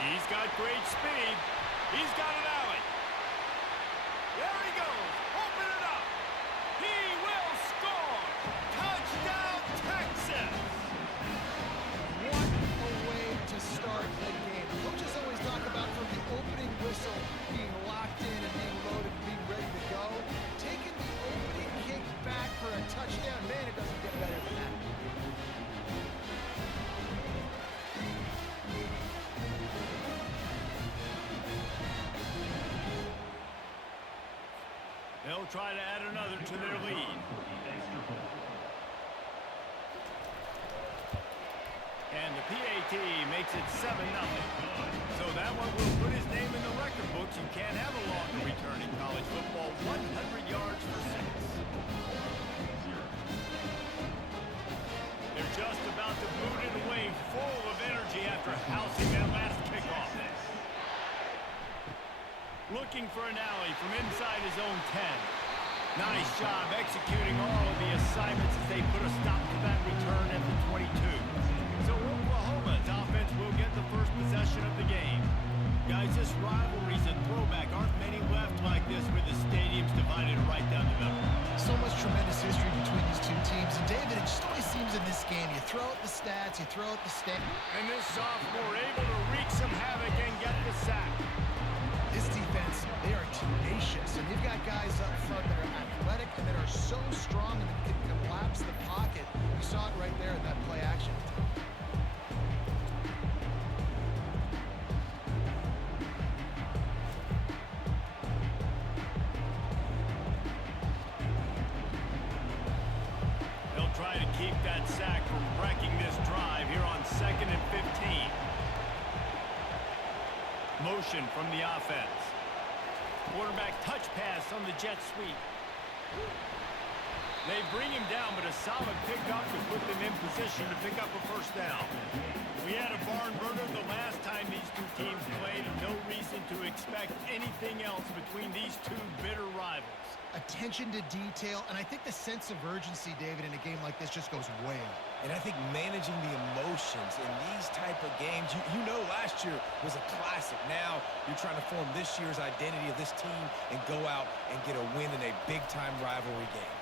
He's got great speed. He's got an alley. There he goes. Open it up. He will score. Touchdown, Texas. What a way to start a game. Coaches always talk about from the opening whistle being locked in and being loaded and being ready to go. Taking the opening kick back for a touchdown, man, it doesn't get better than that. They'll try to add another to their lead. And the PAT makes it 7-0. So that one will put his name in the record books. You can't have a longer return in college football. 100 yards for 6. They're just about to boot it away, full of energy after housing that last kickoff. Looking for an alley from inside his own 10. Nice job executing all of the assignments as they put a stop to that return at the 22. So Oklahoma's offense will get the first possession of the game. Guys, this rivalry's a throwback. Aren't many left like this with the stadiums divided right down the middle. So much tremendous history between these two teams. And David, it just always seems in this game, you throw out the stats, you throw out the stats. And this sophomore able to wreak some havoc and get the sack. This defense, they are tenacious, and they've got guys up front that are athletic and that are so strong and that can collapse the pocket. You saw it right there in that play action. They'll try to keep that sack from wrecking this drive here on 2nd and 15. Motion from the offense. Quarterback touch pass on the jet sweep. They bring him down, but a solid pickup to put them in position to pick up a first down. We had a barn burner the last time these two teams played, and no reason to expect anything else between these two bitter rivals. Attention to detail, and I think the sense of urgency, David, in a game like this just goes way up. And I think managing the emotions in these type of games, you know last year was a classic. Now you're trying to form this year's identity of this team and go out and get a win in a big-time rivalry game.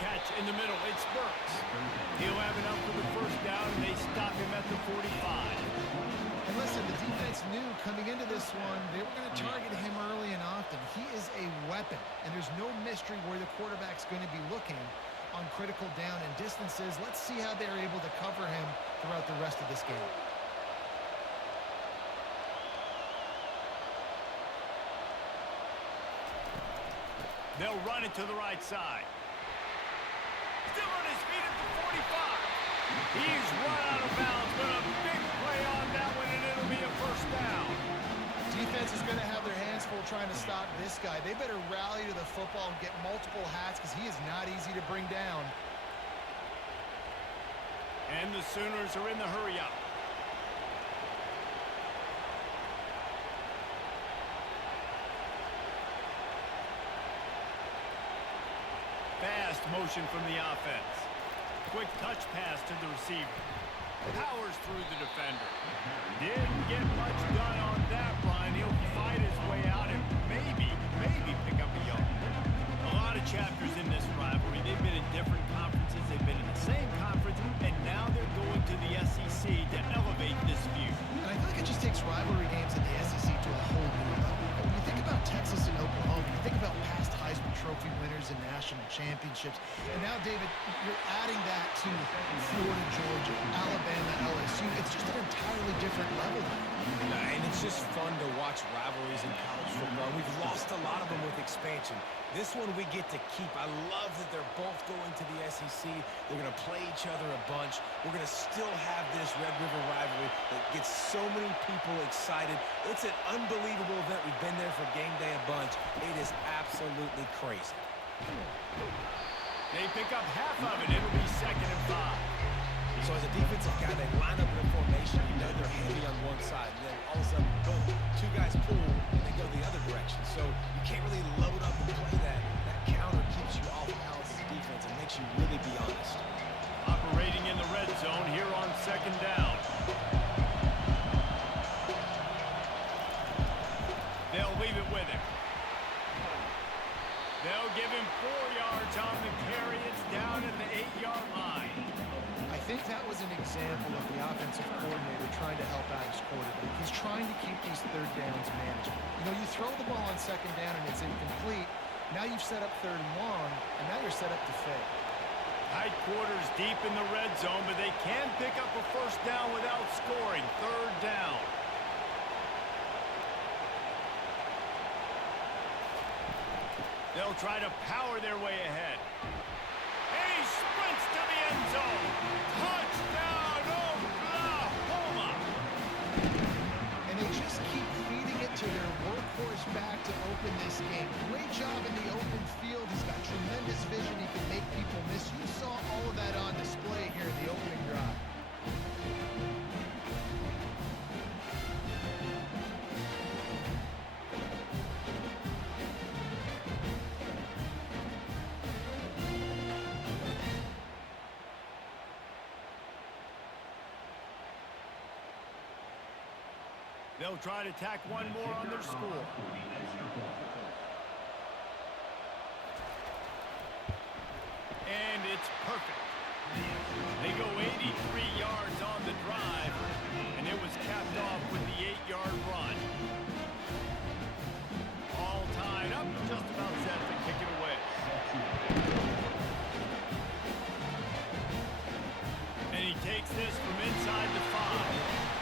Catch in the middle, it's Burks. He'll have enough for the first down, and they stop him at the 45. And listen, the defense knew coming into this one, they were going to target him early and often. He is a weapon, and there's no mystery where the quarterback's going to be looking on critical down and distances. Let's see how they're able to cover him throughout the rest of this game. They'll run it to the right side. Still on his feet at the 45. He's run out of bounds, but a big play on that one, and it'll be a first down. Defense is going to have their hands full trying to stop this guy. They better rally to the football and get multiple hats because he is not easy to bring down. And the Sooners are in the hurry-up. Fast motion from the offense. Quick touch pass to the receiver. Powers through the defender. Didn't get much done on that run. He'll fight his way out and maybe pick up a yard. A lot of chapters in this rivalry. They've been in different conferences. They've been in the same conference, and now they're going to the SEC to elevate this feud. And I feel like it just takes rivalry games in the SEC to a whole new level. When you think about Texas and Oklahoma, you think about past Heisman Trophy winners and national championships. And now, David, you're adding that to Florida, Georgia, Alabama, LSU. It's just an entirely different level now. And it's just fun to watch rivalries in college football. We've lost a lot of them with expansion. This one we get to keep. I love that they're both going to the SEC. They're going to play each other a bunch. We're going to still have this Red River rivalry that gets so many people excited. It's an unbelievable event. We've been there for game day a bunch. It is absolutely crazy. They pick up half of it. It'll be 2nd and 5. So as a defensive guy, they line up in a formation. You know they're heavy on one side. And then all of a sudden, boom, two guys pull, and they go the other direction. So you can't really load up and play that. That counter keeps you off balance as a defense and makes you really be honest. Operating in the red zone here on 2nd down. yards on the carry. It's down at the 8-yard line. I think that was an example of the offensive coordinator trying to help out his quarterback. He's trying to keep these third downs manageable. You know, you throw the ball on second down and it's incomplete. Now you've set up third and long, and now you're set up to fail. Tight quarters deep in the red zone, but they can pick up a first down without scoring. Third down. They'll try to power their way ahead. And he sprints to the end zone. Touchdown, Oklahoma! And they just keep feeding it to their workhorse back to open this game. Great job in the open field. He's got tremendous vision. He can make people miss. You saw all of that on display here in the opening drive. They'll try to tack one more on their score. And it's perfect. They go 83 yards on the drive, and it was capped off with the 8-yard run. All tied up, just about set to kick it away. And he takes this from inside the 5.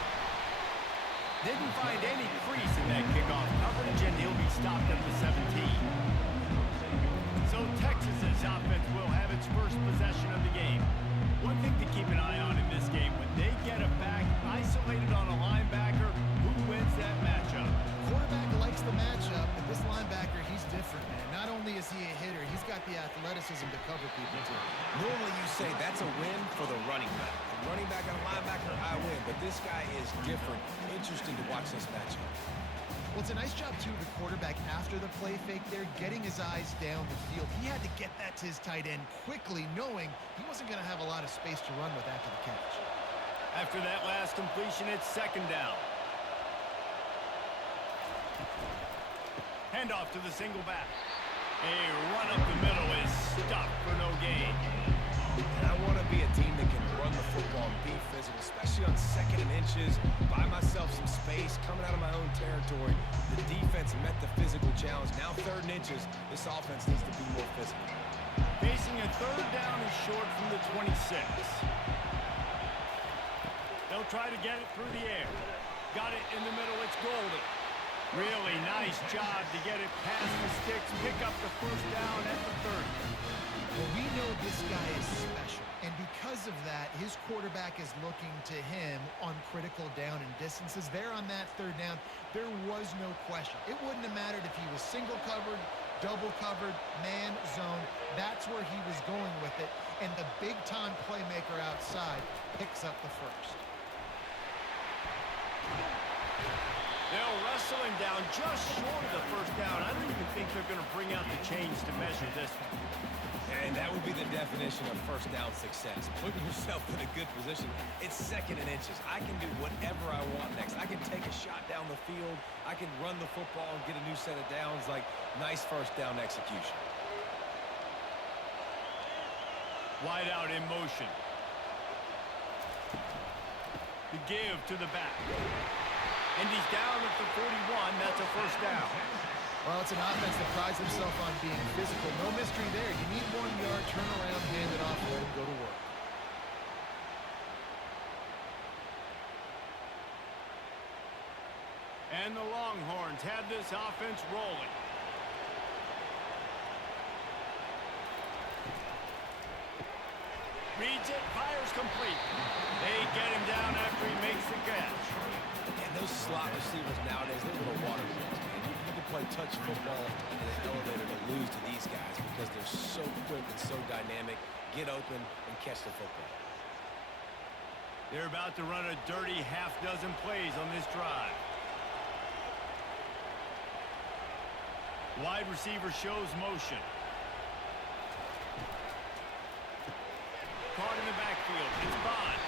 Didn't find any crease in that kickoff coverage, and he'll be stopped at the 17. So Texas's offense will have its first possession of the game. One thing to keep an eye on in this game, when they get a back isolated on a linebacker, who wins that matchup? Quarterback likes the matchup, but this linebacker, he's different, man. Not only is he a hitter, he's got the athleticism to cover people, too. Normally you say that's a win for the running back. The running back and a linebacker, I win. But this guy is different. Interesting to watch this matchup. Well, it's a nice job, too, of the quarterback after the play fake there, getting his eyes down the field. He had to get that to his tight end quickly, knowing he wasn't going to have a lot of space to run with after the catch. After that last completion, it's second down. Handoff to the single back. A run up the middle is stopped for no gain. And I want to be a team that can run the football and be physical, especially on second and inches, buy myself some space, coming out of my own territory. The defense met the physical challenge. Now third and inches, this offense needs to be more physical. Facing a third down is short from the 26. They'll try to get it through the air. Got it in the middle, it's Golden. Really nice job to get it past the sticks, pick up the first down at the 30. Well, we know this guy is special, and because of that, his quarterback is looking to him on critical down and distances. There on that third down, there was no question. It wouldn't have mattered if he was single covered, double covered, man zone. That's where he was going with it, and the big-time playmaker outside picks up the first. They'll wrestle him down just short of the first down. I don't even think they're going to bring out the chains to measure this one. And that would be the definition of first down success. Putting yourself in a good position. It's second and inches. I can do whatever I want next. I can take a shot down the field. I can run the football and get a new set of downs. Like, nice first down execution. Wide out in motion. The give to the back. And he's down at the 41. That's a first down. Well, it's an offense that prides themselves on being physical. No mystery there. You need 1 yard, turn around, hand it off, let him go to work. And the Longhorns have this offense rolling. Reads it, fires complete. They get him down after he makes the catch. And those slot receivers nowadays, they're little water balls, man. You can play touch football in an elevator to lose to these guys because they're so quick and so dynamic. Get open and catch the football. They're about to run a dirty half-dozen plays on this drive. Wide receiver shows motion. Caught in the backfield. It's Bond.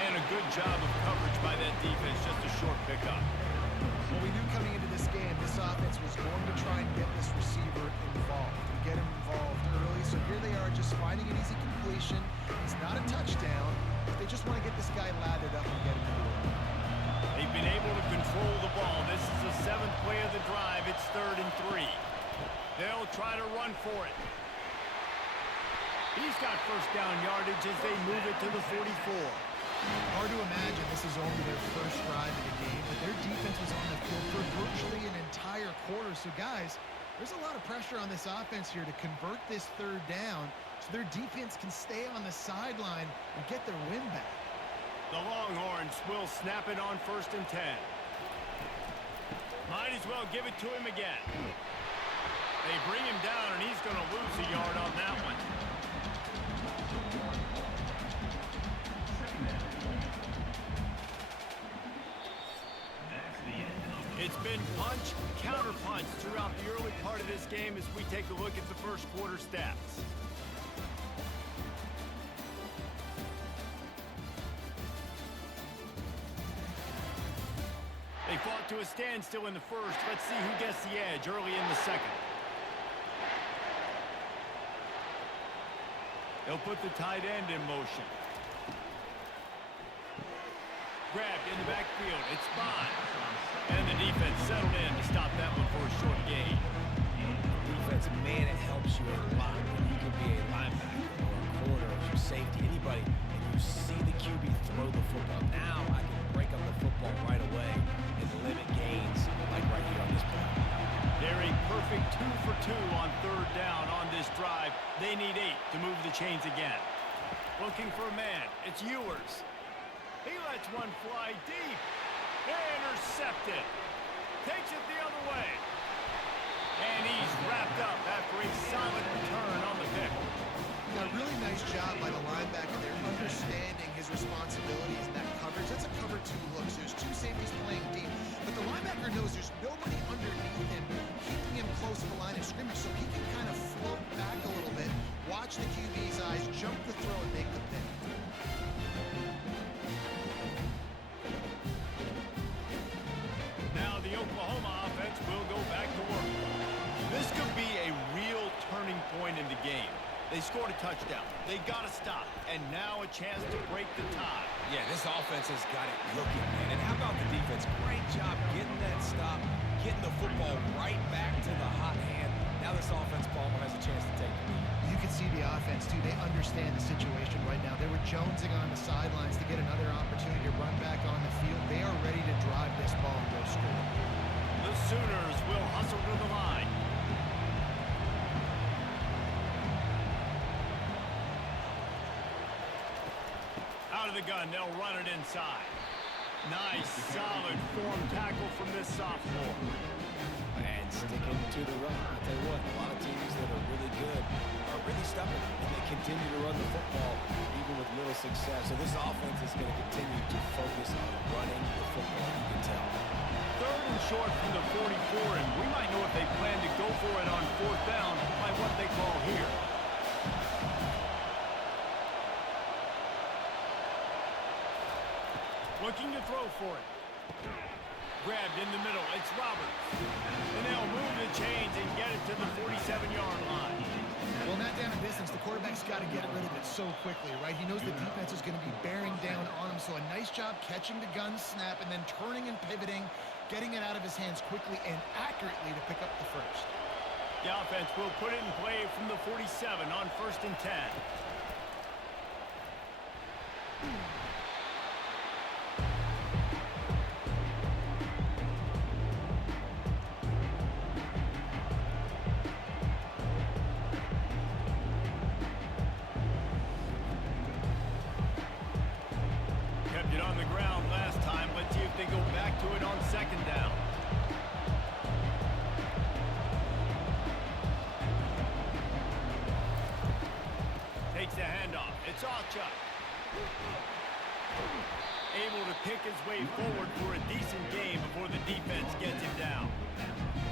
And a good job of coverage by that defense. Just a short pickup. Well, we knew coming into this game, this offense was going to try and get this receiver involved. and get him involved early. So here they are just finding an easy completion. It's not a touchdown, but they just want to get this guy lathered up and get him into it. They've been able to control the ball. This is the 7th play of the drive. It's 3rd and 3. They'll try to run for it. He's got first down yardage as they move it to the 44. Hard to imagine this is only their first drive of the game, but their defense was on the field for virtually an entire quarter. So, guys, there's a lot of pressure on this offense here to convert this 3rd down so their defense can stay on the sideline and get their win back. The Longhorns will snap it on 1st and 10. Might as well give it to him again. They bring him down, and he's going to lose a yard on that one. It's been punch, counter punch throughout the early part of this game as we take a look at the first quarter stats. They fought to a standstill in the first. Let's see who gets the edge early in the second. They'll put the tight end in motion. Grabbed in the backfield. It's Bond. And the defense settled in to stop that one for a short gain. Defense, man, it helps you a lot when you can be a linebacker or a corner or safety, anybody, and you see the QB throw the football. Now I can break up the football right away and limit gains like right here on this play. They're a perfect 2 for 2 on 3rd down on this drive. They need 8 to move the chains again. Looking for a man. It's Ewers. He lets one fly deep. Intercepted. Takes it the other way. And he's wrapped up after a solid return on the pick. A really nice job by the linebacker there, understanding his responsibilities in that coverage. That's a cover 2 look. So there's 2 safeties playing deep. But the linebacker knows there's nobody underneath him, keeping him close to the line of scrimmage so he can kind of float back a little bit, watch the QB's eyes, jump the throw, and make the pick. Now the Oklahoma offense will go back to work. This could be a real turning point in the game. They scored a touchdown. They got to stop. And now a chance to break the tie. Yeah, this offense has got it cooking, man. And how about the defense? Great job getting that stop, getting the football right back to the hot hand. Now this offense, Palmer, has a chance to take the lead. You can see the offense, too. They understand the situation right now. They were jonesing on the sidelines to get another opportunity to run back on the field. They are ready to drive this ball and go score. The Sooners will hustle to the line. Out of the gun, they'll run it inside. Nice, solid form tackle from this sophomore. And sticking to the run. I'll tell you what, a lot of teams that are really good are really stubborn, and they continue to run the football even with little success. So this offense is going to continue to focus on running the football, you can tell. 3rd and short from the 44, and we might know if they plan to go for it on 4th down by what they call here. Looking to throw for it. Grabbed in the middle. It's Roberts. And they'll move the chains and get it to the 47-yard line. Well, not down in distance. The quarterback's got to get rid of it so quickly, right? He knows the defense is going to be bearing down on him. So a nice job catching the gun snap and then turning and pivoting, getting it out of his hands quickly and accurately to pick up the first. The offense will put it in play from the 47 on 1st and 10. Kept it on the ground last time. Let's see if they go back to it on 2nd down. Takes the handoff. It's Allchuck. Able to pick his way forward for a decent game before the defense gets him down.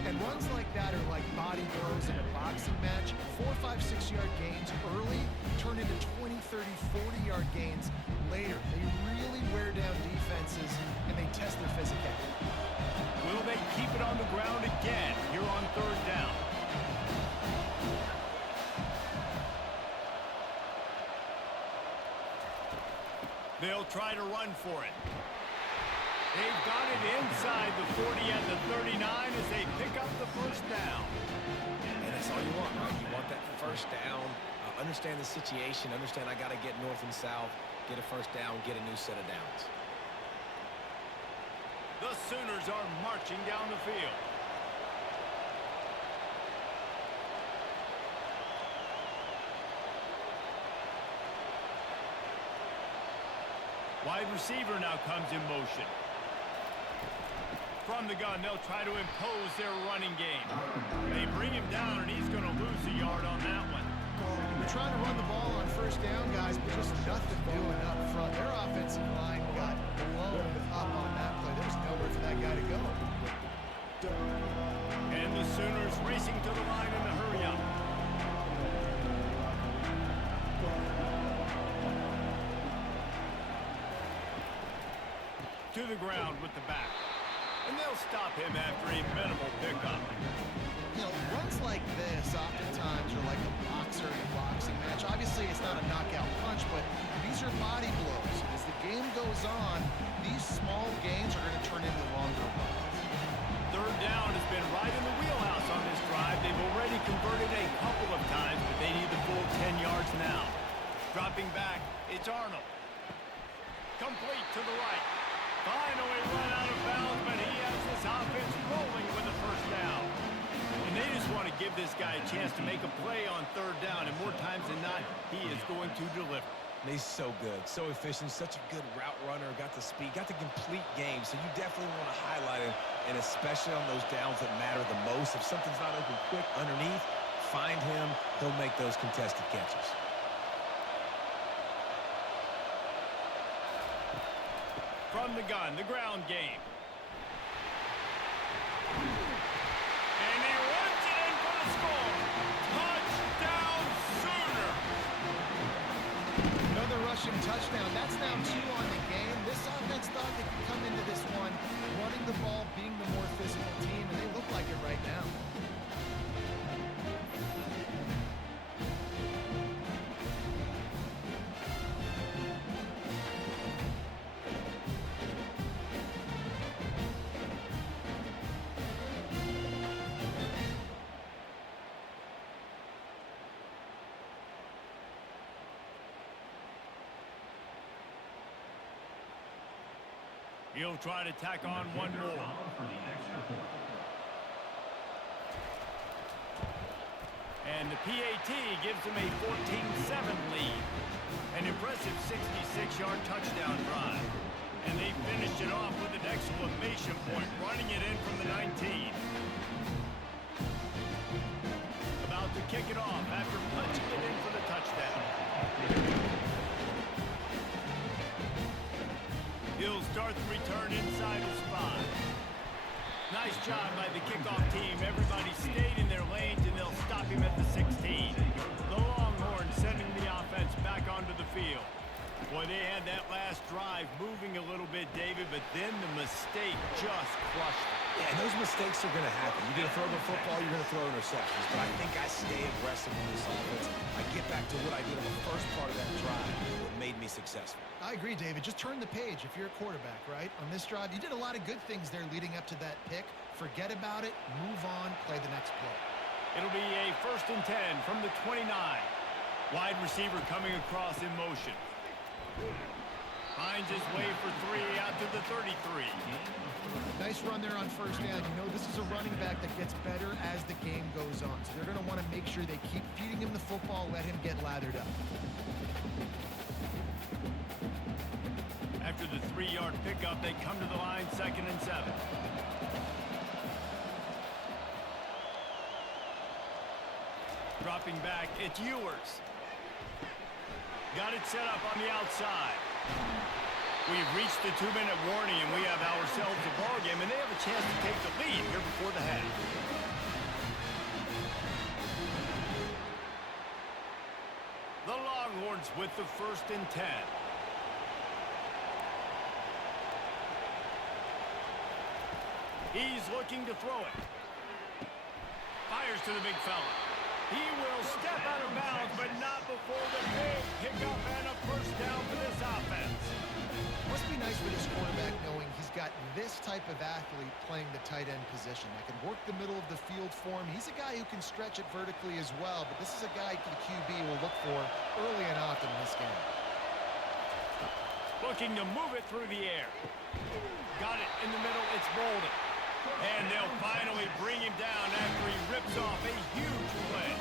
And runs like that are like body blows in a boxing match. 4, 5, 6-yard gains early turn into 20, 30, 40-yard gains later. They really wear down defenses, and they test their physicality. Will they keep it on the ground again here on 3rd down? They'll try to run for it. They've got it inside the 40 and the 39 as they pick up the first down. And that's all you want, right? You want that first down. Understand the situation. Understand I got to get north and south, get a first down, get a new set of downs. The Sooners are marching down the field. Wide receiver now comes in motion. From the gun, they'll try to impose their running game. They bring him down, and he's going to lose a yard on that one. They're trying to run the ball on first down, guys, but just nothing doing up front. Their offensive line got blown up on that play. There's nowhere for that guy to go. And the Sooners racing to the line in a hurry up. To the ground with the back. And they'll stop him after a minimal pickup. You know, runs like this oftentimes are like a boxer in a boxing match. Obviously, it's not a knockout punch, but these are body blows. As the game goes on, these small gains are going to turn into longer runs. Third down has been right in the wheelhouse on this drive. They've already converted a couple of times, but they need the full 10 yards now. Dropping back, it's Arnold. Complete to the right. Finally run out of bounds, but he has this offense rolling with the first down. And they just want to give this guy a chance to make a play on third down, and more times than not, he is going to deliver. And he's so good, so efficient, such a good route runner, got the speed, got the complete game, so you definitely want to highlight him, and especially on those downs that matter the most. If something's not open quick underneath, find him, he'll make those contested catches. From the gun, the ground game. And he runs it in for the score. Touchdown, Sooner! Another rushing touchdown. That's now 2 on the game. This offense thought they could come into this one running the ball, being the more physical team, and they look like it right now. He'll try to tack on one more. And the PAT gives them a 14-7 lead. An impressive 66-yard touchdown drive. And they finished it off with an exclamation point, running it in from the 19. About to kick it off after punching it in for the touchdown. He'll start the return inside his 5. Nice job by the kickoff team. Everybody stayed in their lanes, and they'll stop him at the 16. The Longhorns sending the offense back onto the field. Boy, they had that last drive moving a little bit, David, but then the mistake just crushed them. Yeah, and those mistakes are going to happen. You're going to throw the football, you're going to throw interceptions. But I think I stay aggressive in this offense. I get back to what I did on the first part of that drive, what made me successful. I agree, David. Just turn the page if you're a quarterback, right? On this drive, you did a lot of good things there leading up to that pick. Forget about it, move on, play the next play. It'll be a 1st and 10 from the 29. Wide receiver coming across in motion. Finds his way for 3 out to the 33. Nice run there on first down. You know this is a running back that gets better as the game goes on. So they're going to want to make sure they keep feeding him the football, let him get lathered up. After the 3-yard pickup, they come to the line 2nd and 7. Dropping back, it's Ewers. Got it set up on the outside. We've reached the 2-minute warning, and we have ourselves a ball game, and they have a chance to take the lead here before the half. The Longhorns with the 1st and 10. He's looking to throw it. Fires to the big fella. He will step out of bounds, but not before the big pickup and a first down for this offense. Must be nice for this quarterback knowing he's got this type of athlete playing the tight end position that can work the middle of the field for him. He's a guy who can stretch it vertically as well, but this is a guy the QB will look for early and often in this game. Looking to move it through the air. Got it in the middle. It's Bolden. And they'll finally bring him down after he rips off a huge play.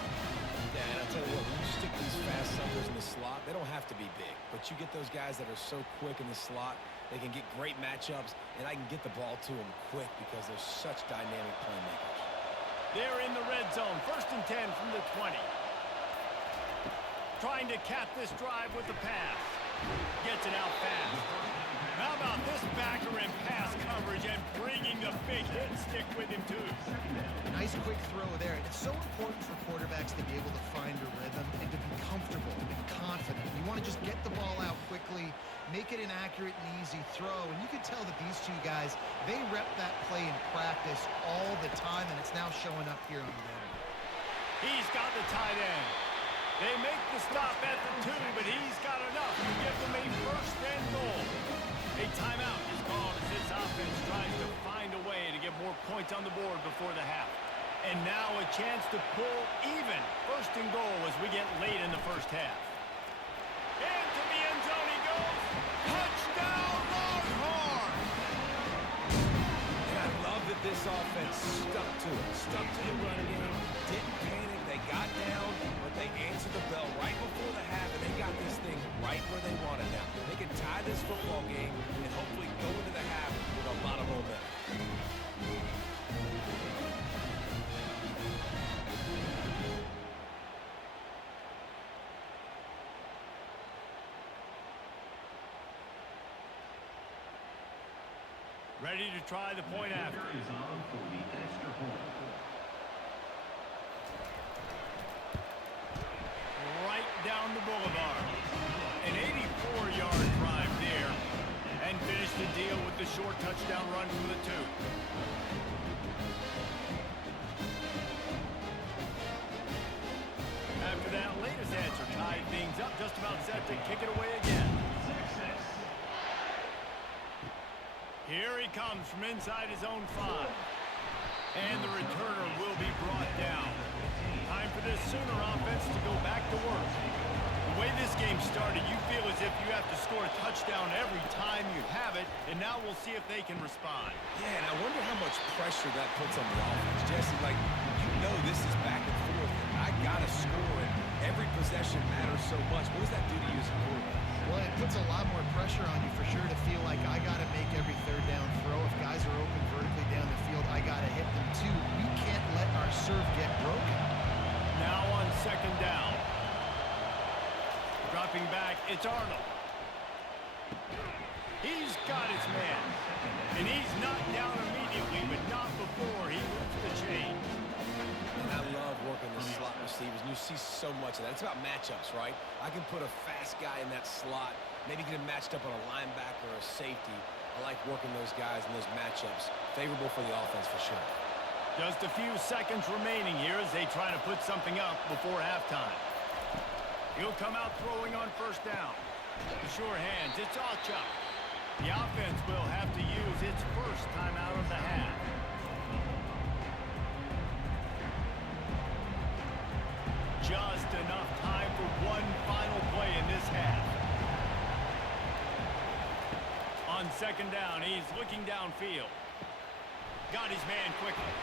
Yeah, and I'll tell you what, when you stick these fast suckers in the slot, they don't have to be big. But you get those guys that are so quick in the slot, they can get great matchups, and I can get the ball to them quick because they're such dynamic playmakers. They're in the red zone. 1st and 10 from the 20. Trying to cap this drive with the pass. Gets it out fast. How about this backer in pass coverage and bringing the big hit stick with him, too. Nice quick throw there. It's so important for quarterbacks to be able to find a rhythm and to be comfortable and confident. You want to just get the ball out quickly, make it an accurate and easy throw. And you can tell that these two guys, they rep that play in practice all the time, and it's now showing up here on the end. He's got the tight end. They make the stop at the 2, but he's got enough to give them a 1st and goal. A timeout is called as this offense tries to find a way to get more points on the board before the half. And now a chance to pull even 1st and goal as we get late in the 1st half. Into the end zone he goes. Touchdown, Longhorn! And I love that this offense stuck to it. Stuck to the run game. Didn't panic. They got down, but they answered the bell right before the half, and they got this thing right where they want it now. They can tie this football game and hopefully go into the half with a lot of momentum. Ready to try the point after. Right down the boulevard. An 84-yard drive there. And finish the deal with the short touchdown run from the 2. After that latest answer tied things up, just about set to kick it away again. Here he comes from inside his own 5. And the returner will be brought down. Time for this Sooner offense to go back to work. The way this game started, you feel as if you have to score a touchdown every time you have it, and now we'll see if they can respond. Yeah, and I wonder how much pressure that puts on the offense. Jesse, like, you know this is back and forth. I got to score, and every possession matters so much. What does that do to you as a quarterback? Well, it puts a lot more pressure on you for sure to feel like I got to make every 3rd down throw. If guys are open vertically down the field, I got to hit them too. We can't let our serve get broken. Now on 2nd down. Dropping back, it's Arnold. He's got his man. And he's knocked down immediately, but not before he moves the chain. And I love working the slot receivers, and you see so much of that. It's about matchups, right? I can put a fast guy in that slot, maybe get him matched up on a linebacker or a safety. I like working those guys in those matchups. Favorable for the offense for sure. Just a few seconds remaining here as they try to put something up before halftime. He'll come out throwing on 1st down. The sure hands, it's Alchuk. The offense will have to use its 1st timeout of the half. Just enough time for one final play in this half. On 2nd down, he's looking downfield. Got his man quickly.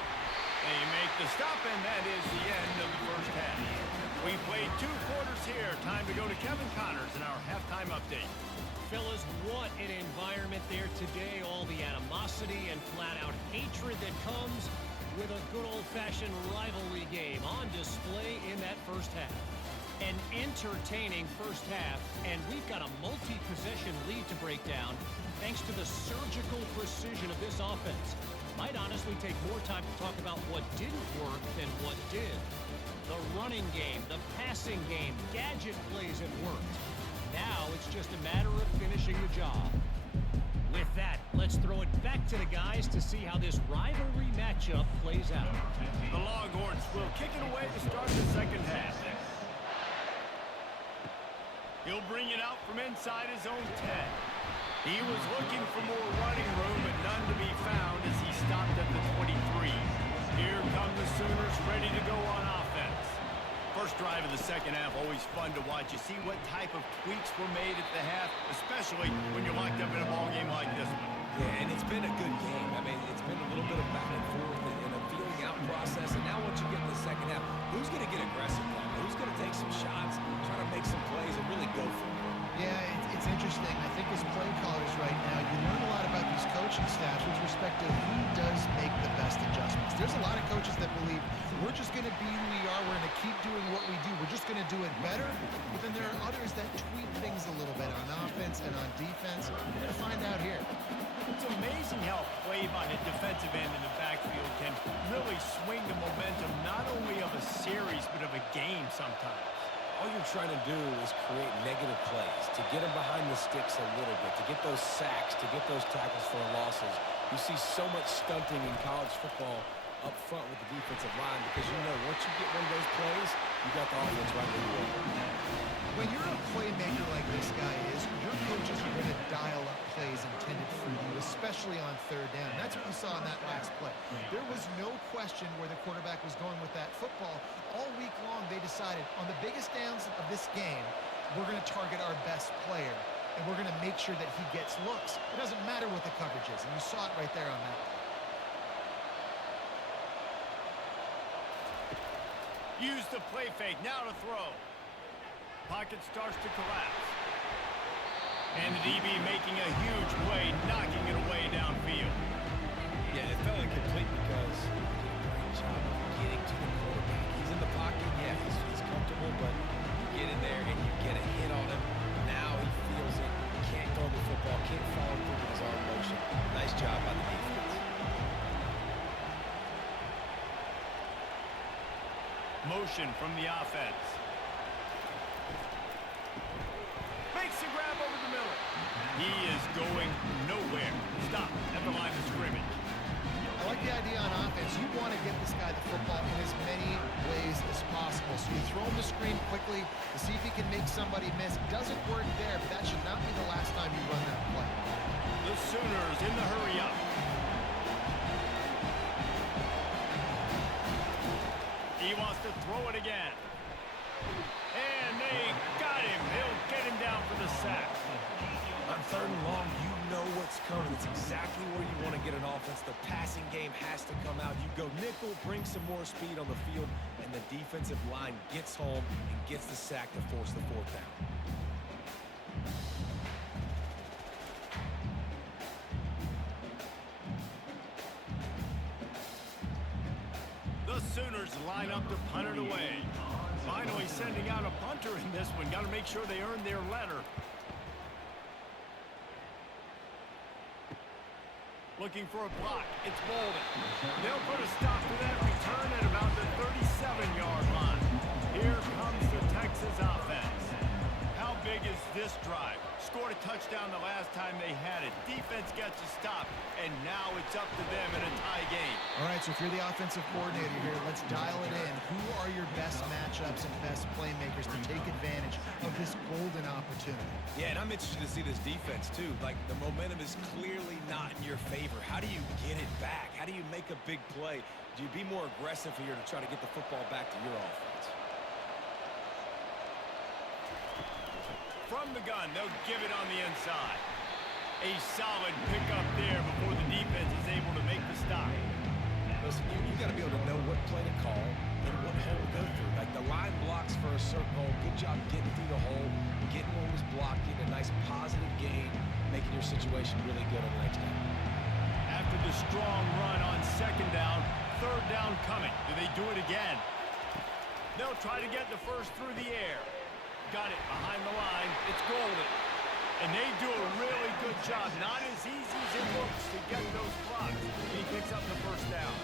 They make the stop, and that is the end of the 1st half. We played 2 quarters here. Time to go to Kevin Connors in our halftime update. Fellas, what an environment there today. All the animosity and flat-out hatred that comes with a good old-fashioned rivalry game on display in that 1st half. An entertaining 1st half, and we've got a multi-possession lead to break down thanks to the surgical precision of this offense. Might honestly take more time to talk about what didn't work than what did. The running game, the passing game, gadget plays that worked. Now it's just a matter of finishing the job. With that, let's throw it back to the guys to see how this rivalry matchup plays out. The Longhorns will kick it away to start the 2nd half. He'll bring it out from inside his own 10. He was looking for more running room, but none to be found as he stopped at the 23. Here come the Sooners ready to go on offense. First drive of the second half, always fun to watch. You see what type of tweaks were made at the half, especially when you're locked up in a ball game like this one. Yeah, and it's been a good game. I mean, it's been a little bit of back and forth and a feeling out process. And now once you get to the second half, who's going to get aggressive now? Who's going to take some shots, try to make some plays, and really go for it? Yeah, it's interesting. I think as play callers right now, you learn a lot about these coaching staffs with respect to who does make the best adjustments. There's a lot of coaches that believe we're just going to be who we are. We're going to keep doing what we do. We're just going to do it better. But then there are others that tweak things a little bit on offense and on defense. We're going to find out here. It's amazing how a play by a defensive end in the backfield can really swing the momentum not only of a series but of a game sometimes. All you're trying to do is create negative plays, to get them behind the sticks a little bit, to get those sacks, to get those tackles for losses. You see so much stunting in college football up front with the defensive line because you know once you get one of those plays, you got the offense right where you want. When you're a playmaker like this guy is, your coaches are going to dial up plays intended for you, especially on third down. That's what you saw in that last play. There was no question where the quarterback was going with that football. All week long, they decided on the biggest downs of this game, we're going to target our best player, and we're going to make sure that he gets looks. It doesn't matter what the coverage is, and you saw it right there on that. Use the play fake, now to throw. Pocket starts to collapse. And the DB making a huge play, knocking it away downfield. Yeah, it felt incomplete because he did a great job of getting to the quarterback. He's in the pocket, yeah, he's comfortable, but you get in there and you get a hit on him. Now he feels it, can't throw the football, can't follow through with his arm motion. Nice job by the defense. Motion from the offense. Makes the grab over the middle. He is going nowhere. Stop at the line of scrimmage. I like the idea on offense. You want to get this guy the football in as many ways as possible. So you throw him the screen quickly to see if he can make somebody miss. Doesn't work there, but that should not be the last time you run that play. The Sooners in the hurry up. He wants to throw it again. And they got him. They'll get him down for the sack. On third and long, you know what's coming. It's exactly where you want to get an offense. The passing game has to come out. You go nickel, bring some more speed on the field, and the defensive line gets home and gets the sack to force the fourth down. The Sooners line up to punt it away. Finally sending out a punter in this one. Got to make sure they earn their letter. Looking for a block. It's Bolden. They'll put a stop to that return at about the 37-yard line. Here comes the Texas offense. How big is this drive? Scored a touchdown the last time they had it. Defense gets a stop, and now it's up to them in a tie game. All right, so if you're the offensive coordinator here, let's dial it in. Who are your best matchups and best playmakers to take advantage of this golden opportunity? Yeah, and I'm interested to see this defense, too. Like, the momentum is clearly not in your favor. How do you get it back? How do you make a big play? Do you be more aggressive here to try to get the football back to your offense? From the gun, they'll give it on the inside. A solid pickup there before the defense is able to make the stop. Listen, you got to be able to know what play to call and what hole to go through. Like the line blocks for a certain hole. Good job getting through the hole, getting what was blocked, getting a nice positive gain, making your situation really good on the next down. After the strong run on second down, third down coming. Do they do it again? They'll try to get the first through the air. Got it behind the line. It's Golden. And they do a really good job. Not as easy as it looks to get those blocks. He picks up the first down.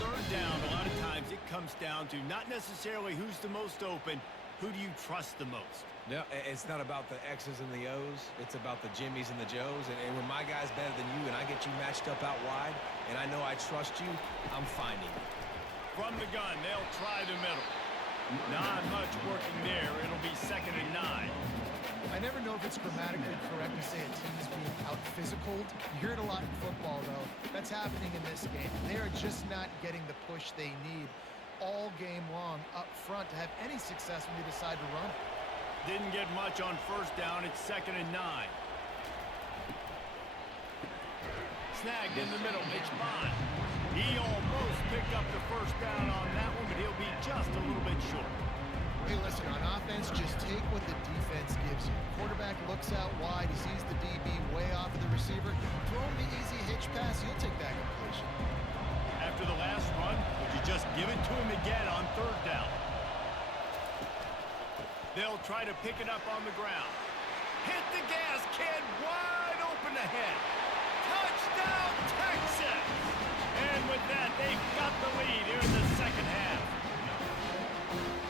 Third down, a lot of times it comes down to not necessarily who's the most open, who do you trust the most? No, it's not about the X's and the O's. It's about the Jimmies and the Joes. And when my guy's better than you and I get you matched up out wide and I know I trust you, I'm finding you. From the gun, they'll try the middle. Not much working there. It'll be 2nd and 9. I never know if it's grammatically correct to say a team is being out-physicaled. You hear it a lot in football, though. That's happening in this game. They are just not getting the push they need all game long up front to have any success when they decide to run it. Didn't get much on first down. It's 2nd and 9. Snagged in the middle. It's Bond. He almost picked up the first down on that one, but he'll be just a little bit short. Hey, listen, on offense, just take what the defense gives you. Quarterback looks out wide. He sees the DB way off of the receiver. Throw him the easy hitch pass. He'll take that completion. After the last run, would you just give it to him again on 3rd down? They'll try to pick it up on the ground. Hit the gas, kid. Wide open ahead. Touchdown, Texas! And with that, they've got the lead here in the second half.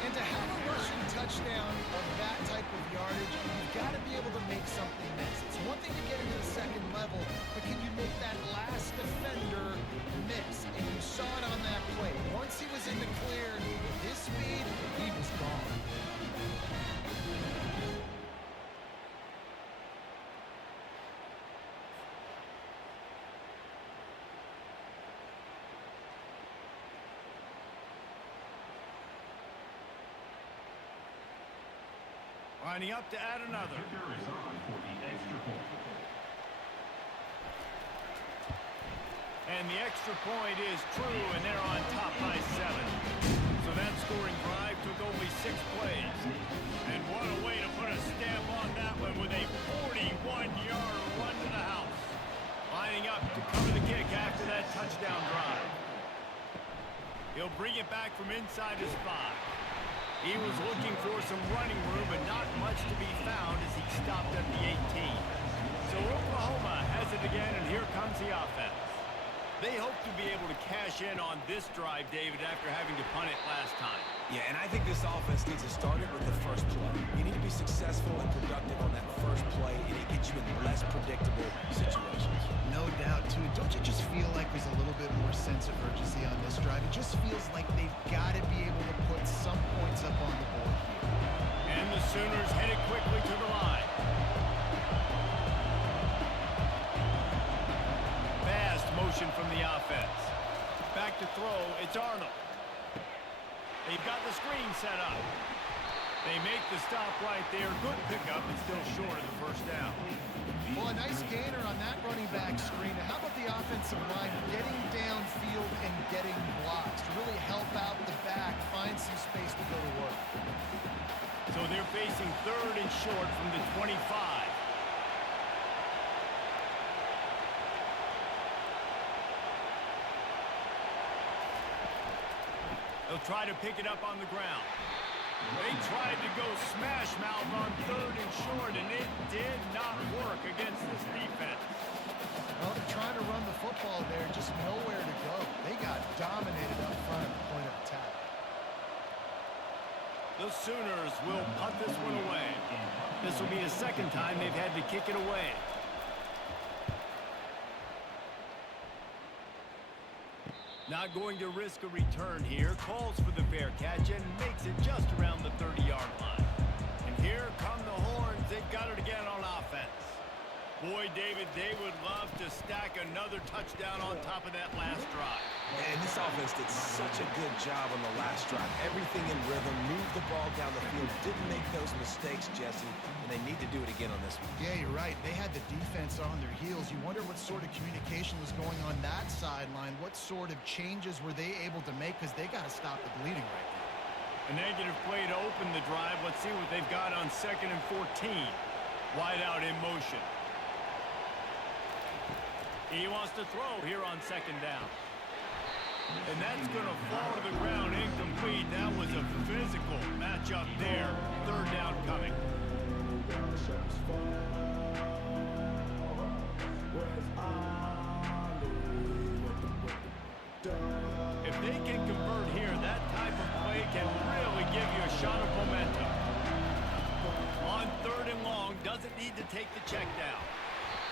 And to have a rushing touchdown of that type of yardage, you've got to be able to make something miss. It's one thing to get into the second level, but can you make that last defender miss? And you saw it on that play. Once he was in the clear, with his speed, he was gone. Lining up to add another. And the extra point is true, and they're on top by 7. So that scoring drive took only 6 plays. And what a way to put a stamp on that one with a 41-yard run to the house. Lining up to cover the kick after that touchdown drive. He'll bring it back from inside his 5. He was looking for some running room, but not much to be found as he stopped at the 18. So Oklahoma has it again, and here comes the offense. They hope to be able to cash in on this drive, David, after having to punt it last time. Yeah, and I think this offense needs to start it with the first play. You need to be successful and productive on that first play, and it gets you in less predictable situations. No doubt, too. Don't you just feel like there's a little bit more sense of urgency on this drive? It just feels like they've got to be able to put some points up on the board here. And the Sooners headed quickly to the line. Fast motion from the offense. Back to throw, it's Arnold. They've got the screen set up. They make the stop right there. Good pickup, and still short of the first down. Well, a nice gainer on that running back screen. How about the offensive line getting downfield and getting blocks to really help out the back, find some space to go to work? So they're facing 3rd and short from the 25. They'll try to pick it up on the ground. They tried to go smash mouth on 3rd and short, and it did not work against this defense. Well, they're trying to run the football there, just nowhere to go. They got dominated up front at the point of attack. The Sooners will punt this one away. This will be the second time they've had to kick it away. Not going to risk a return here. Calls for the fair catch and makes it just around the 30-yard line. And here come the horns. They've got it again on offense. Boy, David, they would love to stack another touchdown on top of that last drive. And this offense did such a good job on the last drive. Everything in rhythm, moved the ball down the field, didn't make those mistakes, Jesse, and they need to do it again on this one. Yeah, you're right. They had the defense on their heels. You wonder what sort of communication was going on that sideline. What sort of changes were they able to make, because they got to stop the bleeding right now. A negative play to open the drive. Let's see what they've got on 2nd and 14. Wide out in motion. He wants to throw here on 2nd down. And that's going to fall to the ground incomplete. That was a physical matchup there. 3rd down coming. If they can convert here, that type of play can really give you a shot of momentum. On 3rd and long, doesn't need to take the check down.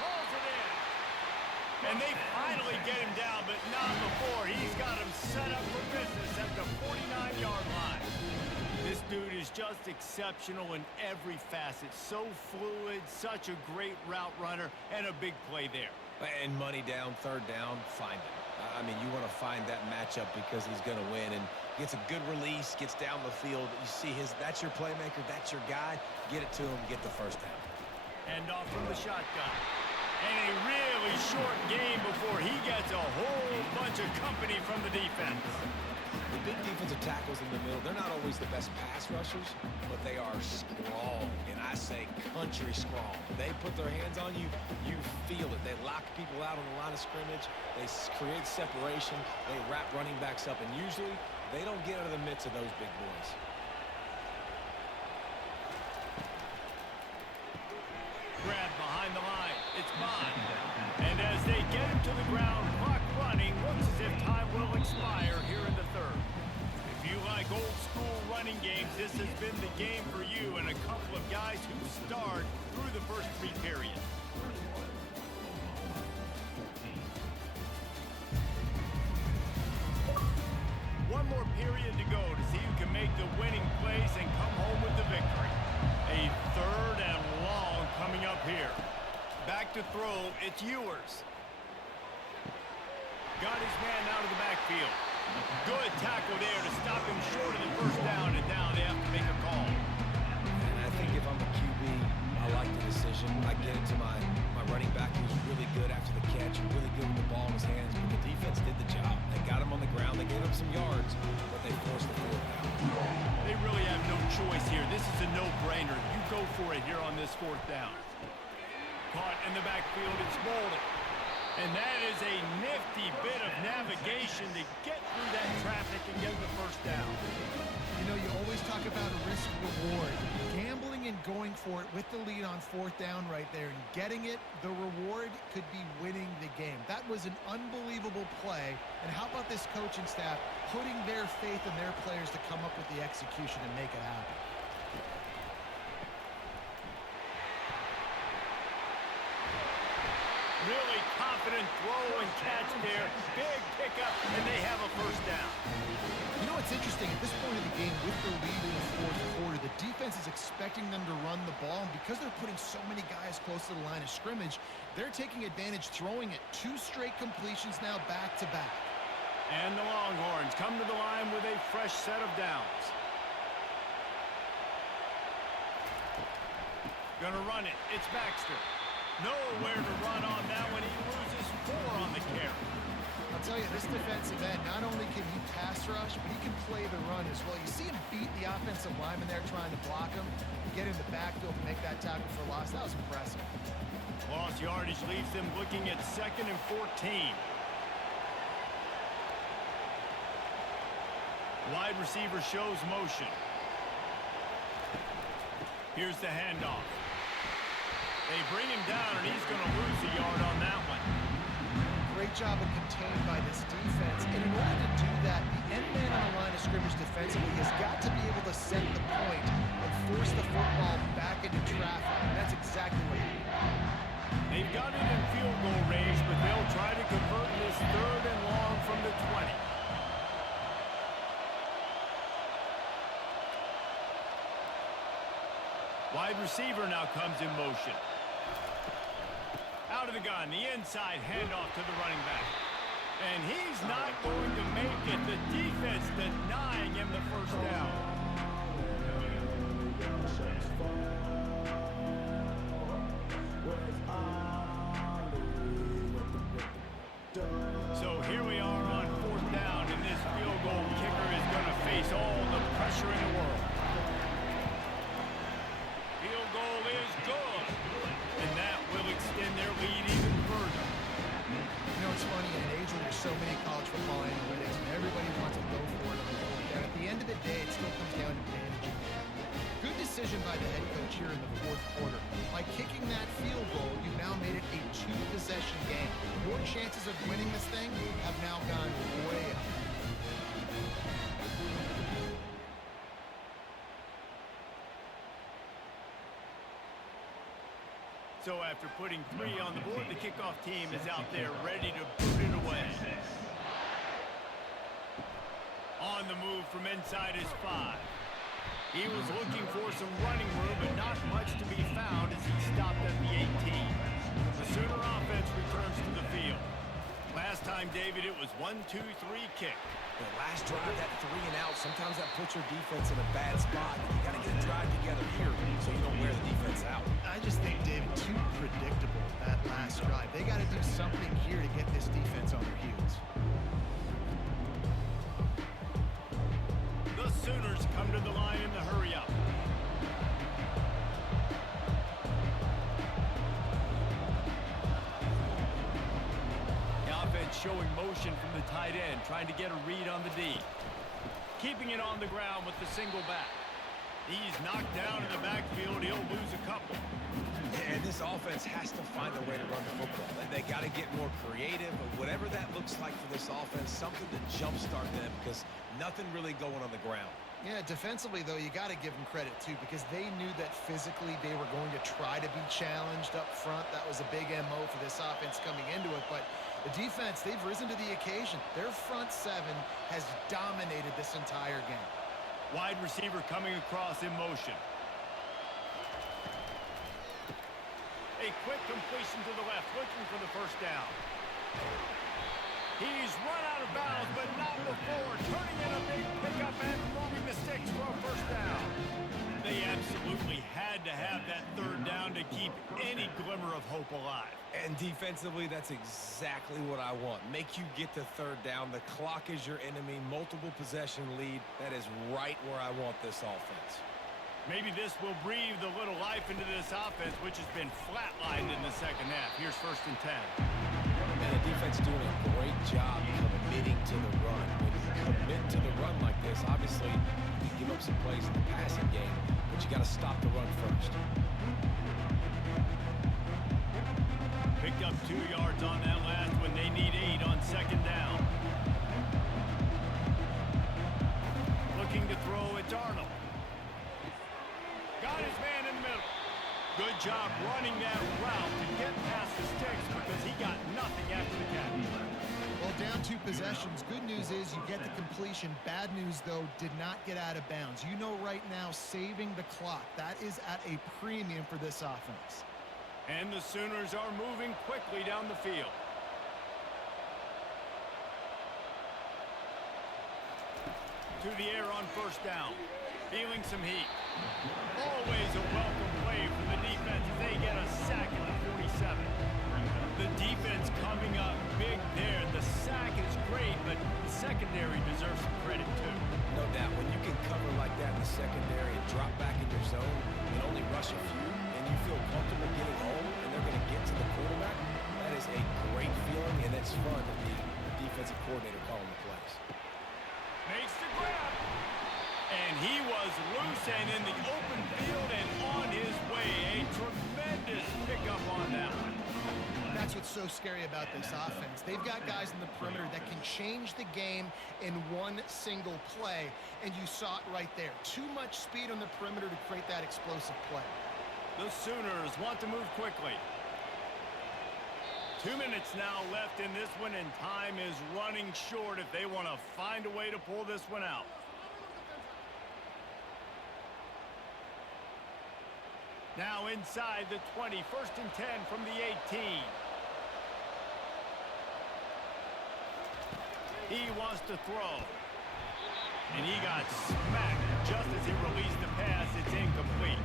Pulls it in. And they finally get him down, but not before. He's got him set up for business at the 49-yard line. This dude is just exceptional in every facet. So fluid, such a great route runner, and a big play there. And money down, third down, find him. I mean, you want to find that matchup because he's going to win, and gets a good release, gets down the field. You see that's your playmaker, that's your guy. Get it to him, get the first down. Hand off from the shotgun. And a really short game before he gets a whole bunch of company from the defense. The big defensive tackles in the middle, they're not always the best pass rushers, but they are strong, and I say country strong. They put their hands on you, you feel it. They lock people out on the line of scrimmage. They create separation. They wrap running backs up, and usually they don't get out of the midst of those big boys. Grab behind the line. It's mine. And as they get him to the ground, clock running, looks as if time will expire here in the third. If you like old school running games, this has been the game for you and a couple of guys who starred through the first three periods. One more period to go to see who can make the winning plays and come home with the victory. A third and long coming up here. Back to throw, it's Ewers. Got his man out of the backfield. Good tackle there to stop him short of the first down, and now they have to make a call. And I think if I'm a QB, I like the decision. I get it to my running back who's really good after the catch, really good with the ball in his hands, but the defense did the job. They got him on the ground, they gave him some yards, but they forced the fourth down. They really have no choice here. This is a no-brainer. You go for it here on this fourth down. Caught in the backfield, it's Bolden. And that is a nifty bit of navigation to get through that traffic and get the first down. You know, you always talk about a risk-reward. Gambling and going for it with the lead on fourth down right there and getting it, the reward could be winning the game. That was an unbelievable play. And how about this coaching staff putting their faith in their players to come up with the execution and make it happen? Really confident throw and catch there. Big pickup, and they have a first down. You know what's interesting? At this point of the game, with the lead in the fourth quarter, the defense is expecting them to run the ball, and because they're putting so many guys close to the line of scrimmage, they're taking advantage, throwing it. 2 straight completions now back-to-back. And the Longhorns come to the line with a fresh set of downs. Gonna run it. It's Baxter. Nowhere to run on that one. He loses 4 on the carry. I'll tell you, this defensive end, not only can he pass rush, but he can play the run as well. You see him beat the offensive lineman there trying to block him, get in the backfield to make that tackle for loss. That was impressive. Lost yardage leaves them looking at 2nd and 14. Wide receiver shows motion. Here's the handoff. They bring him down, and he's going to lose a yard on that one. Great job of contained by this defense. And in order to do that, the end man on the line of scrimmage defensively has got to be able to set the point and force the football back into traffic. And that's exactly what he did. They've got it in field goal range, but they'll try to convert this 3rd and long from the 20. Wide receiver now comes in motion. Out of the gun, the inside handoff to the running back. And he's not going to make it. The defense denying him the first down. So here we are on 4th down, and this field goal kicker is going to face all the pressure in the world. Field goal is good, and that will extend their lead even further. You know, it's funny, in an age where there's so many college football analytics and everybody wants to go for it on the fourth down, at the end of the day, it still comes down to managing. Good decision by the head coach here in the fourth quarter. By kicking that field goal, you've now made it a 2-possession game. Your chances of winning this thing have now gone way up. So after putting 3 on the board, the kickoff team is out there ready to boot it away. On the move from inside is 5. He was looking for some running room, but not much to be found as he stopped at the 18. The Sooner offense returns to the field. Last time, David, it was 1-2-3 kick. The last drive, that 3 and out, sometimes that puts your defense in a bad spot. You got to get a drive together here so you don't wear the defense out. I just think, David, too predictable that last drive. They got to do something here to get this defense on their heels. The Sooners come to the line in the hurry-up. Showing motion from the tight end, trying to get a read on the D. Keeping it on the ground with the single back. He's knocked down in the backfield. He'll lose a couple. And this offense has to find a way to run the football. They got to get more creative, whatever that looks like for this offense, something to jumpstart them because nothing really going on the ground. Yeah, defensively, though, you got to give them credit, too, because they knew that physically they were going to try to be challenged up front. That was a big MO for this offense coming into it, but the defense, they've risen to the occasion. Their front seven has dominated this entire game. Wide receiver coming across in motion. A quick completion to the left, looking for the first down. He's run out of bounds, but not before. Turning in a big pickup and moving the sticks for a first down. They absolutely had to have that third down to keep any glimmer of hope alive. And defensively, that's exactly what I want. Make you get the third down. The clock is your enemy. Multiple possession lead. That is right where I want this offense. Maybe this will breathe a little life into this offense, which has been flatlined in the second half. Here's 1st and 10. And the defense doing a great job committing to the run. When you commit to the run like this, obviously you give up some plays in the passing game, but you got to stop the run first. Picked up 2 yards on that last one. They need 8 on 2nd down. Looking to throw, it's Arnold. Got his man in the middle. Good job running that route to get past the sticks because he got nothing after the catch. Well, down 2 possessions. Good news is you get the completion. Bad news, though, did not get out of bounds. You know right now, saving the clock, that is at a premium for this offense. And the Sooners are moving quickly down the field. To the air on 1st down. Feeling some heat. Always a welcome play from the defense as they get a sack at the 47. The defense coming up big there. The sack is great, but the secondary deserves some credit too. No doubt. When you can cover like that in the secondary and drop back in your zone and only rush a few, and you feel comfortable getting home and they're going to get to the quarterback, that is a great feeling, and it's fun to be the defensive coordinator calling the plays. Makes the grab. And he was loose and in the open field and on his way. A tremendous pickup on that one. That's what's so scary about this offense. They've got guys in the perimeter that can change the game in one single play, and you saw it right there. Too much speed on the perimeter to create that explosive play. The Sooners want to move quickly. 2 minutes now left in this one, and time is running short if they want to find a way to pull this one out. Now inside the 20, 1st and 10 from the 18. He wants to throw. And he got smacked just as he released the pass. It's incomplete.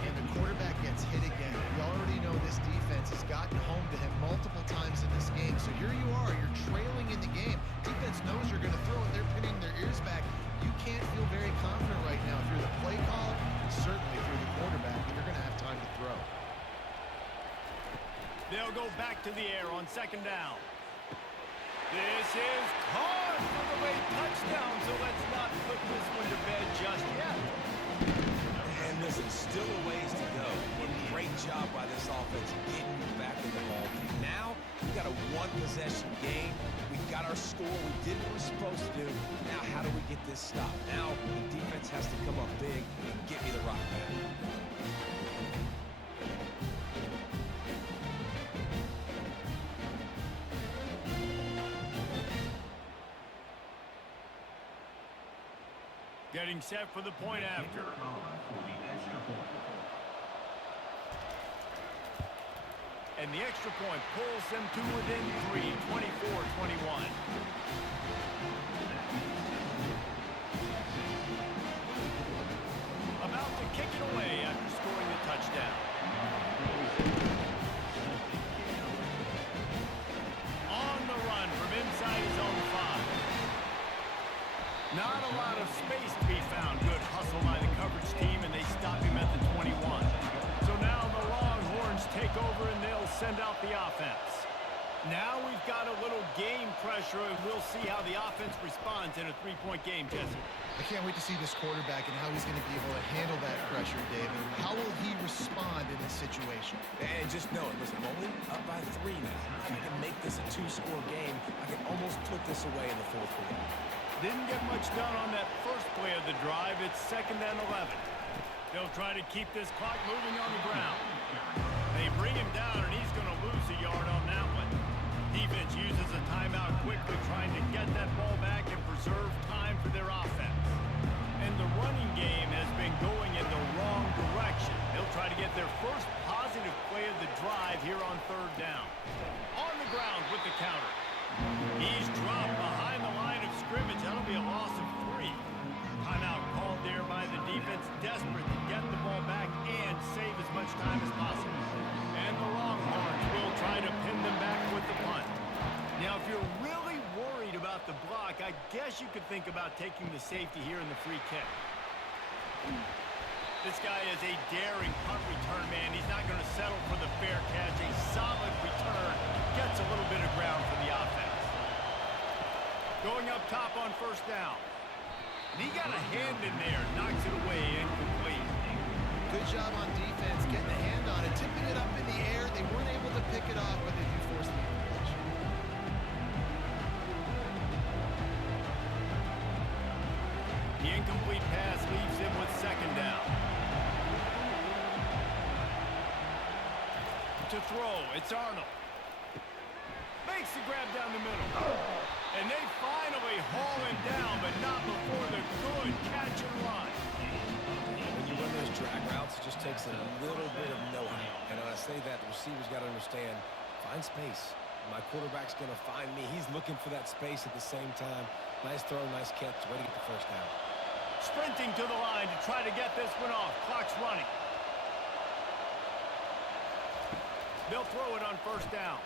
And the quarterback gets hit again. We already know this defense has gotten home to him multiple times in this game. So here you are. You're trailing in the game. Defense knows you're going to throw it. They're pinning their ears back. You can't feel very confident right now through the play call and certainly through the quarterback. You're going to have time to throw. They'll go back to the air on 2nd down. This is caught for the late touchdown, so let's not put this one to bed just yet. And listen, still a ways to go. But great job by this offense getting you back in the ball game. Now, we got a 1-possession game. We got our score. We did what we're supposed to do. Now, how do we get this stopped? Now, the defense has to come up big and get me the rock back. Getting set for the point after. And the extra point pulls them to within 3, 24-21. About to kick it away after scoring the touchdown. On the run from inside his own 5. Not a lot of space to be found. Good hustle by the coverage team, and they stop him at the 21. So now the Longhorns take over, and they'll send out the offense. Now we've got a little game pressure, and we'll see how the offense responds in a 3-point game, Jesse. I can't wait to see this quarterback and how he's going to be able to handle that pressure, David. How will he respond in this situation? And just know it. Listen, I'm only up by 3 now. If I can make this a 2-score game, I can almost put this away in the fourth quarter. Didn't get much done on that first play of the drive. It's 2nd and 11. They'll try to keep this clock moving on the ground. They bring him down, and he's going to lose a yard on that one. Defense uses a timeout quickly, trying to get that ball back and preserve time for their offense. And the running game has been going in the wrong direction. They'll try to get their first positive play of the drive here on 3rd down. On the ground with the counter. He's dropped behind the line of scrimmage. That'll be a loss of 3. Timeout called there by the defense, desperate to get the ball back and save as much time as possible. And the Longhorns will try to pin them back with the punt. Now, if you're really worried about the block, I guess you could think about taking the safety here in the free kick. This guy is a daring punt return man. He's not going to settle for the fair catch. A solid return gets a little bit of ground for the offense. Going up top on 1st down. And he got a hand in there, knocks it away, incomplete. Good job on defense, getting a hand on it, tipping it up in the air. They weren't able to pick it off, but they do force the incompletion. The incomplete pass leaves him with 2nd down. To throw, it's Arnold. Makes the grab down the middle. And they finally haul him down, but not before the good catch and run. When you run those drag routes, it just takes a little bit of know-how. And when I say that, the receiver's got to understand, find space. My quarterback's going to find me. He's looking for that space at the same time. Nice throw, nice catch. Way to get the 1st down. Sprinting to the line to try to get this one off. Clock's running. They'll throw it on 1st down.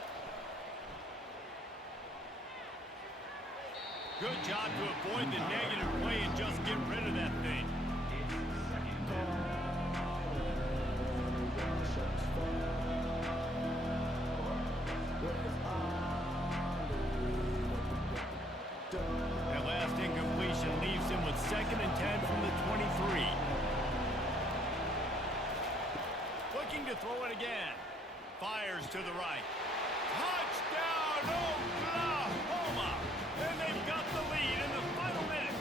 Good job to avoid the negative play and just get rid of that thing. That last incompletion leaves him with 2nd and 10 from the 23. Looking to throw it again. Fires to the right. Touchdown, Oklahoma! And they've got the lead in the final minute.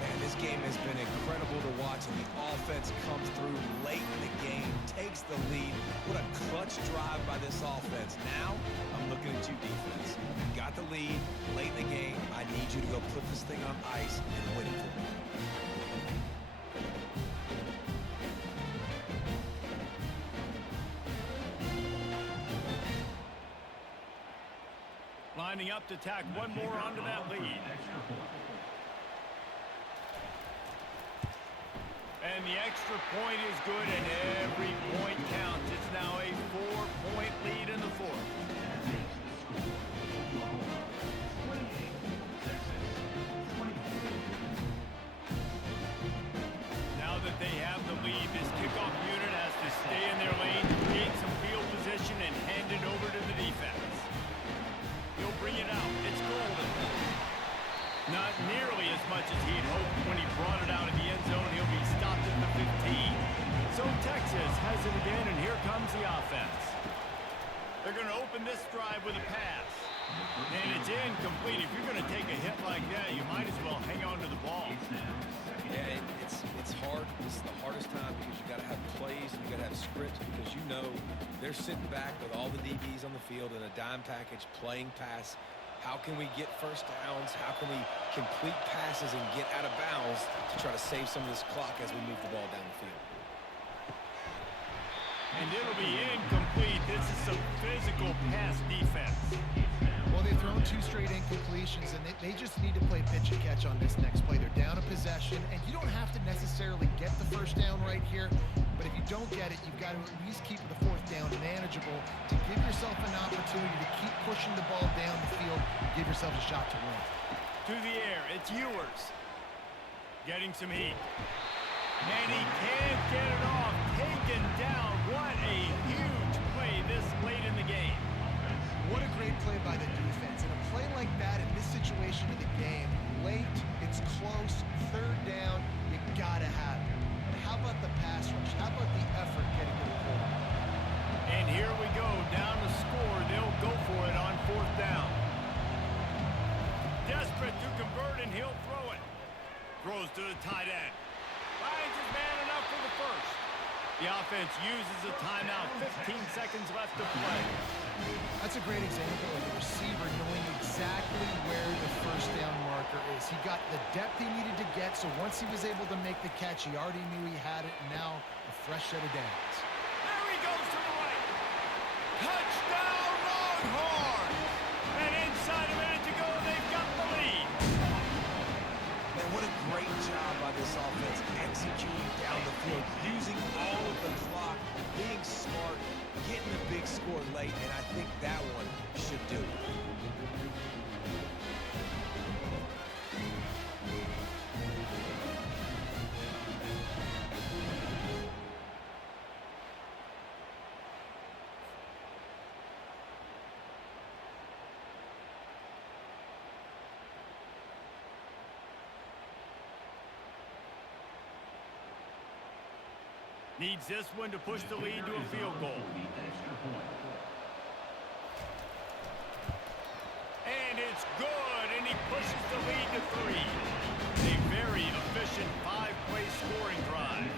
Man, this game has been incredible to watch, and the offense comes through late in the game, takes the lead. What a clutch drive by this offense. Now, I'm looking at you, defense. You got the lead late in the game. I need you to go put this thing on ice and win it for me. Lining up to tack one more onto that lead. And the extra point is good, and every point counts. It's now a 4-point lead in the 4th. Now that they have the lead, this kickoff unit has to stay in their lane, create some field position, and hand it over to the defense. He'll bring it out. It's golden. Not nearly as much as he'd hoped when he brought it out of the end zone. He'll be stopped at the 15. So Texas has it again, and here comes the offense. They're going to open this drive with a pass. And it's incomplete. If you're going to take a hit like that, you might as well hang on to the ball. Yeah, it's hard. This is the hardest time because you got to have plays and you got to have scripts because they're sitting back with all the DBs on the field in a dime package playing pass. How can we get first downs? How can we complete passes and get out of bounds to try to save some of this clock as we move the ball down the field? And it'll be incomplete. This is some physical pass defense. Well, they've thrown 2 straight incompletions, and they just need to play pitch and catch on this next play. They're down a possession, and you don't have to necessarily get the first down right here, but if you don't get it, you've got to at least keep the 4th down manageable to give yourself an opportunity to keep pushing the ball down the field and give yourself a shot to win. To the air, it's Ewers. Getting some heat. And he can't get it off. Taken down. What a huge play this late in the game. What a great play by the defense. And a play like that in this situation of the game, late, it's close, 3rd down, you gotta have it. But how about the pass rush? How about the effort getting to the quarterback? And here we go, down to score. They'll go for it on 4th down. Desperate to convert, and he'll throw it. Throws to the tight end. Finds his man enough for the first. The offense uses a timeout. 15 seconds left to play. That's a great example of the receiver knowing exactly where the first down marker is. He got the depth he needed to get, so once he was able to make the catch, he already knew he had it, and now a fresh set of downs. There he goes to the right. Touchdown, Longhorns! And inside a minute to go, they've got the lead. Man, what a great job by this offense executing down the field, using all of the clock, being smart, getting a big score late, and I think that one should do it. Needs this one to push the lead to a field goal. And it's good, and he pushes the lead to 3. A very efficient 5-play scoring drive.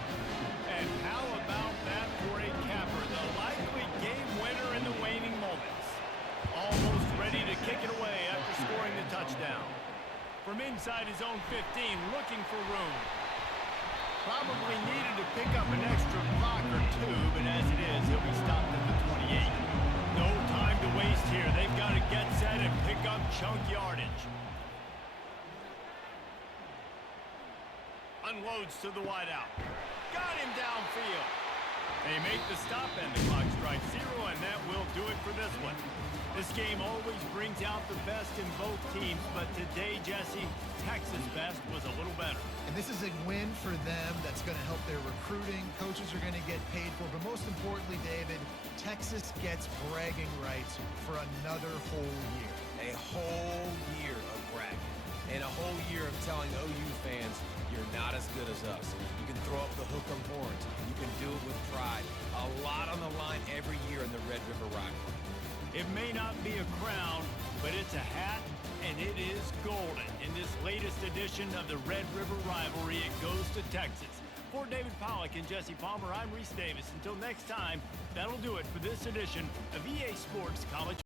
And how about that for a capper? The likely game winner in the waning moments. Almost ready to kick it away after scoring the touchdown. From inside his own 15, looking for room. Probably needed to pick up an extra block or 2, but as it is, he'll be stopped at the 28. No time to waste here. They've got to get set and pick up chunk yardage. Unloads to the wideout. Got him downfield. They make the stop, and the clock strikes 0, and that will do it for this one. This game always brings out the best in both teams, but today, Jesse, Texas' best was a little better. And this is a win for them that's going to help their recruiting. Coaches are going to get paid for. But most importantly, David, Texas gets bragging rights for another whole year. A whole year of bragging. And a whole year of telling OU fans, you're not as good as us. You can throw up the hook 'em horns. You can do it with pride. A lot on the line every year in the Red River Rivalry. It may not be a crown, but it's a hat, and it is golden. In this latest edition of the Red River Rivalry, it goes to Texas. For David Pollack and Jesse Palmer, I'm Reese Davis. Until next time, that'll do it for this edition of EA Sports College